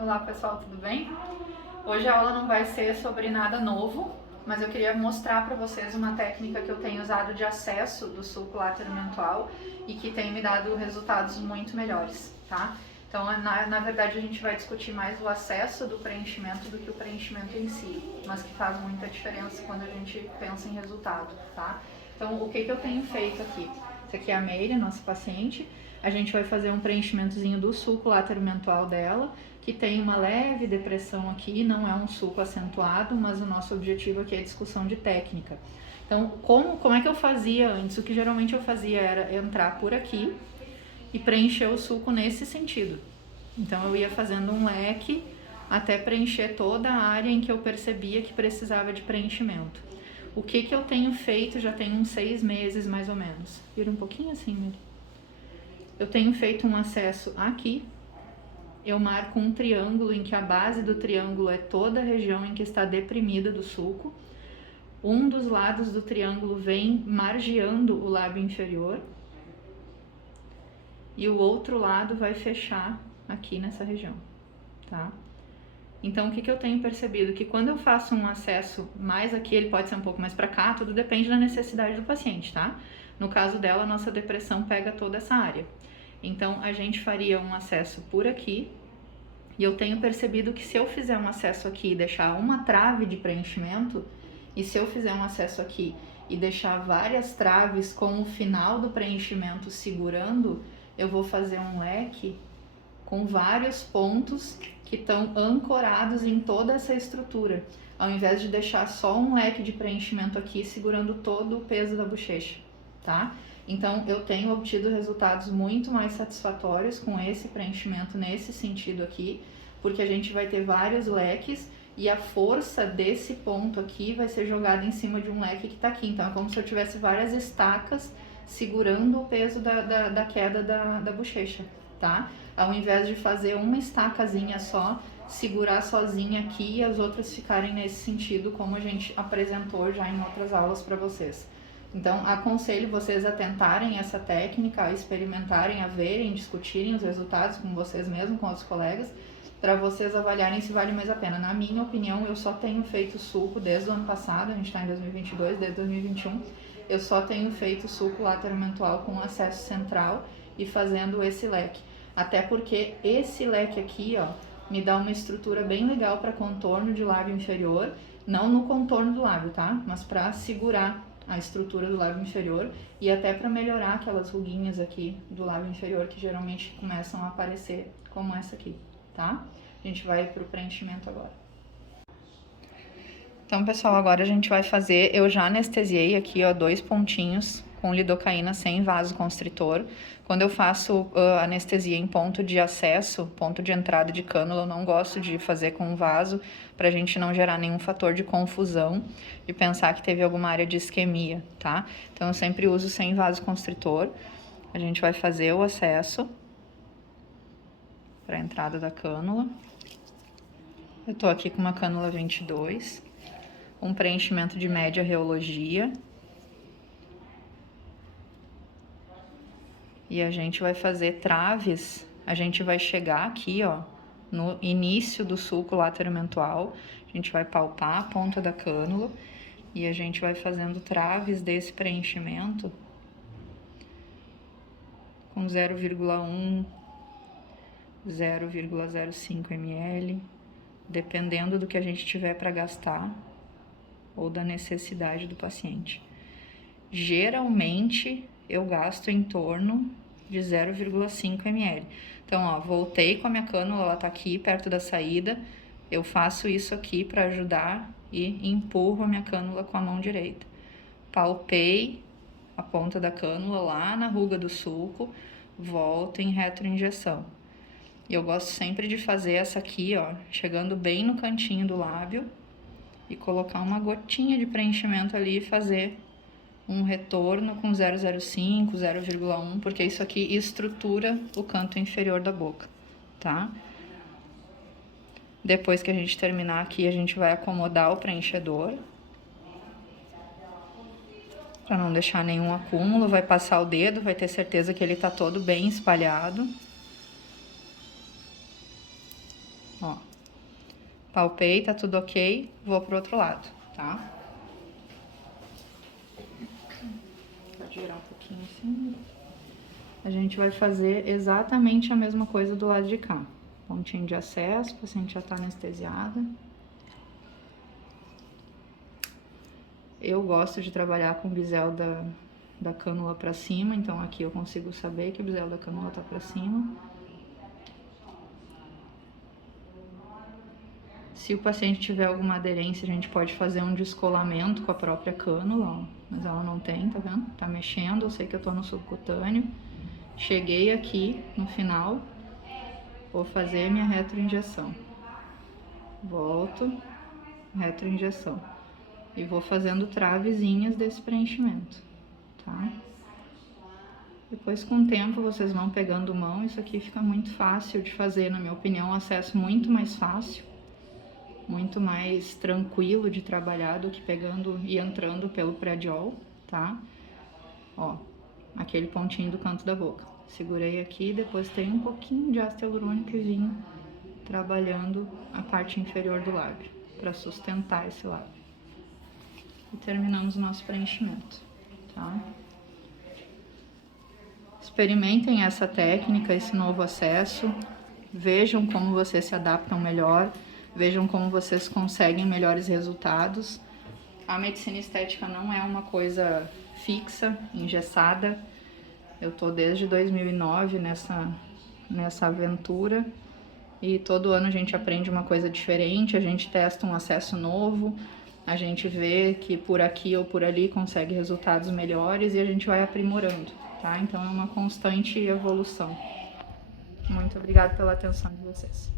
Olá pessoal, tudo bem? Hoje a aula não vai ser sobre nada novo, mas eu queria mostrar para vocês uma técnica que eu tenho usado de acesso do sulco lateromental e que tem me dado resultados muito melhores, tá? Então, na verdade, a gente vai discutir mais o acesso do preenchimento do que o preenchimento em si, mas que faz muita diferença quando a gente pensa em resultado, tá? Então, o que eu tenho feito aqui? Essa aqui é a Meire, nossa paciente. A gente vai fazer um preenchimentozinho do sulco lateromental dela, que tem uma leve depressão aqui, não é um sulco acentuado, mas o nosso objetivo aqui é a discussão de técnica. Então, como é que eu fazia antes? O que geralmente eu fazia era entrar por aqui e preencher o sulco nesse sentido. Então, eu ia fazendo um leque até preencher toda a área em que eu percebia que precisava de preenchimento. O que eu tenho feito já tem uns 6 meses, mais ou menos. Vira um pouquinho assim, Miri. Eu tenho feito um acesso aqui. Eu marco um triângulo em que a base do triângulo é toda a região em que está deprimida do sulco. Um dos lados do triângulo vem margeando o lábio inferior. E o outro lado vai fechar aqui nessa região, tá? Então, o que eu tenho percebido? Que quando eu faço um acesso mais aqui, ele pode ser um pouco mais para cá, tudo depende da necessidade do paciente, tá? No caso dela, a nossa depressão pega toda essa área. Então, a gente faria um acesso por aqui, e eu tenho percebido que se eu fizer um acesso aqui e deixar uma trave de preenchimento, e se eu fizer um acesso aqui e deixar várias traves com o final do preenchimento segurando, eu vou fazer um leque com vários pontos que estão ancorados em toda essa estrutura, ao invés de deixar só um leque de preenchimento aqui segurando todo o peso da bochecha, tá? Então, eu tenho obtido resultados muito mais satisfatórios com esse preenchimento nesse sentido aqui, porque a gente vai ter vários leques e a força desse ponto aqui vai ser jogada em cima de um leque que tá aqui. Então, é como se eu tivesse várias estacas segurando o peso da queda da bochecha, tá? Ao invés de fazer uma estacazinha só, segurar sozinha aqui e as outras ficarem nesse sentido, como a gente apresentou já em outras aulas para vocês. Então, aconselho vocês a tentarem essa técnica, a experimentarem, a verem, discutirem os resultados com vocês mesmos, com os colegas, para vocês avaliarem se vale mais a pena. Na minha opinião, eu só tenho feito sulco desde o ano passado, a gente está em 2022, desde 2021, eu só tenho feito sulco lateromental com acesso central e fazendo esse leque. Até porque esse leque aqui, ó, me dá uma estrutura bem legal para contorno de lábio inferior, não no contorno do lábio, tá? Mas para segurar a estrutura do lábio inferior e até para melhorar aquelas ruguinhas aqui do lábio inferior que geralmente começam a aparecer como essa aqui, tá? A gente vai pro preenchimento agora. Então, pessoal, agora a gente vai fazer, eu já anestesiei aqui, ó, 2 pontinhos com lidocaína sem vasoconstritor. Quando eu faço anestesia em ponto de acesso, ponto de entrada de cânula, eu não gosto de fazer com vaso, pra gente não gerar nenhum fator de confusão e pensar que teve alguma área de isquemia, tá? Então, eu sempre uso sem vasoconstritor. A gente vai fazer o acesso pra entrada da cânula. Eu tô aqui com uma cânula 22, um preenchimento de média reologia. E a gente vai fazer traves, a gente vai chegar aqui, ó, no início do sulco lateromental, a gente vai palpar a ponta da cânula e a gente vai fazendo traves desse preenchimento com 0,1, 0,05 ml, dependendo do que a gente tiver para gastar ou da necessidade do paciente. Geralmente, eu gasto em torno de 0,5 ml. Então, ó, voltei com a minha cânula, ela tá aqui perto da saída. Eu faço isso aqui para ajudar e empurro a minha cânula com a mão direita. Palpei a ponta da cânula lá na ruga do sulco, volto em retroinjeção. E eu gosto sempre de fazer essa aqui, ó, chegando bem no cantinho do lábio e colocar uma gotinha de preenchimento ali e fazer um retorno com 0,05, 0,1, porque isso aqui estrutura o canto inferior da boca, tá? Depois que a gente terminar aqui, a gente vai acomodar o preenchedor, para não deixar nenhum acúmulo, vai passar o dedo, vai ter certeza que ele tá todo bem espalhado. Ó, palpei, tá tudo ok, vou pro outro lado, tá? Pode girar um pouquinho assim. A gente vai fazer exatamente a mesma coisa do lado de cá. Pontinho de acesso, o paciente já tá anestesiada. Eu gosto de trabalhar com o bisel da cânula pra cima, então aqui eu consigo saber que o bisel da cânula tá pra cima. Se o paciente tiver alguma aderência, a gente pode fazer um descolamento com a própria cânula, ó, mas ela não tem, tá vendo? Tá mexendo, eu sei que eu tô no subcutâneo. Cheguei aqui no final, vou fazer minha retroinjeção. Volto, retroinjeção. E vou fazendo travezinhas desse preenchimento, tá? Depois, com o tempo, vocês vão pegando mão. Isso aqui fica muito fácil de fazer, na minha opinião, um acesso muito mais fácil, muito mais tranquilo de trabalhar do que pegando e entrando pelo prediol, tá? Ó, aquele pontinho do canto da boca. Segurei aqui, depois tem um pouquinho de ácido hialurônico e vim trabalhando a parte inferior do lábio, para sustentar esse lábio. E terminamos o nosso preenchimento, tá? Experimentem essa técnica, esse novo acesso, vejam como vocês se adaptam melhor, vejam como vocês conseguem melhores resultados. A medicina estética não é uma coisa fixa, engessada. Eu tô desde 2009 nessa aventura e todo ano a gente aprende uma coisa diferente, a gente testa um acesso novo, a gente vê que por aqui ou por ali consegue resultados melhores e a gente vai aprimorando, tá? Então é uma constante evolução. Muito obrigada pela atenção de vocês.